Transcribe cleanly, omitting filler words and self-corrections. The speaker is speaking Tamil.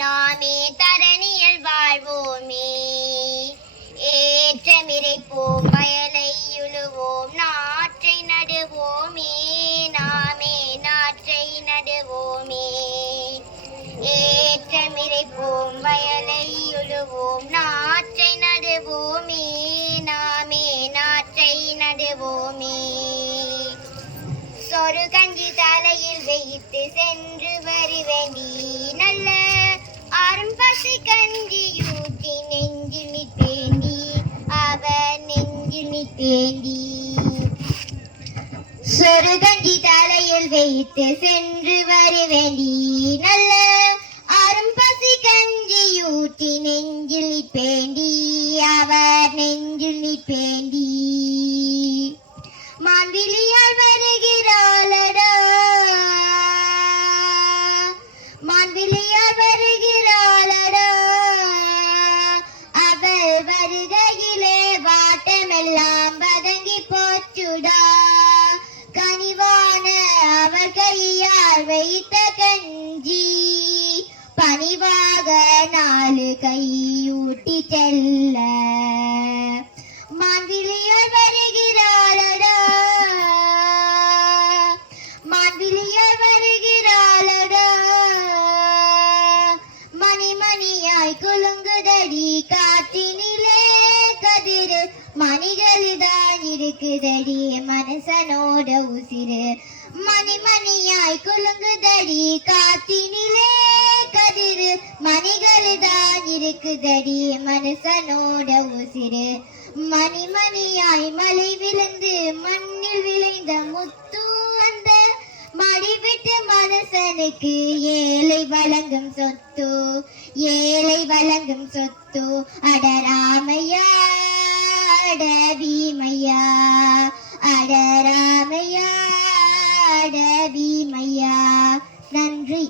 நாமே தரணியில் வாழ்வோமே. ஏற்றமிரைப்போம் வயலை உழுவோம் நாற்றை நடுவோமே. நாமே நாற்றை நடுவோமே. ஏற்றமிரைப்போம் வயலை உழுவோம் நாற்றை நடுவோமே. நாமே நாற்றை நடுவோமே. சொரு கஞ்சி தலையில் வைத்து சென்று வருவேண்டி நல்ல அரும்பசி கஞ்சியூட்டி நெஞ்சில் நிற்பேண்டி அவர் நெஞ்சில் நிற்பேண்டி. சொரு கஞ்சி தலையில் வைத்து சென்று வருவேண்டி நல்ல அரும்பசி கஞ்சியூட்டி நெஞ்சில் நிற்பேண்டி அவர் நெஞ்சில் நிற்பேண்டி. மான்விழியால் வருகிறாளடா மான்விழியால் வருகிறாளடா அவள் வருகையிலே வாட்டமெல்லாம் வதங்கி போச்சுடா. கனிவான அவள் கையால் வைத்த கஞ்சி பணிவாக 4 கையூட்டி செல்ல. மான்விழியால் வருகிறாளடா மான்விழியால் வருகிறாளடா மணிமணியாய் குலுங்குதடி காற்றினிலே கதிரு. மணிகளுதான் இருக்குதடி மனசனோட உசிறு. மணிமணியாய் குலுங்குதடி காற்றினிலே கதிரு. மணிகளுதான் இருக்குதடி மனசனோட உசிறு. மணிமணியாய் மலை விழுந்து மண்ணில் விளைந்த முத்து அந்த மடிவிட்டு மனசனுக்கு ஏழை வழங்கும் சொத்து. ஏழை வழங்கும் சொத்து. அடராமையா அட பீமையா அடராமையா அட பீமையா. நன்றி.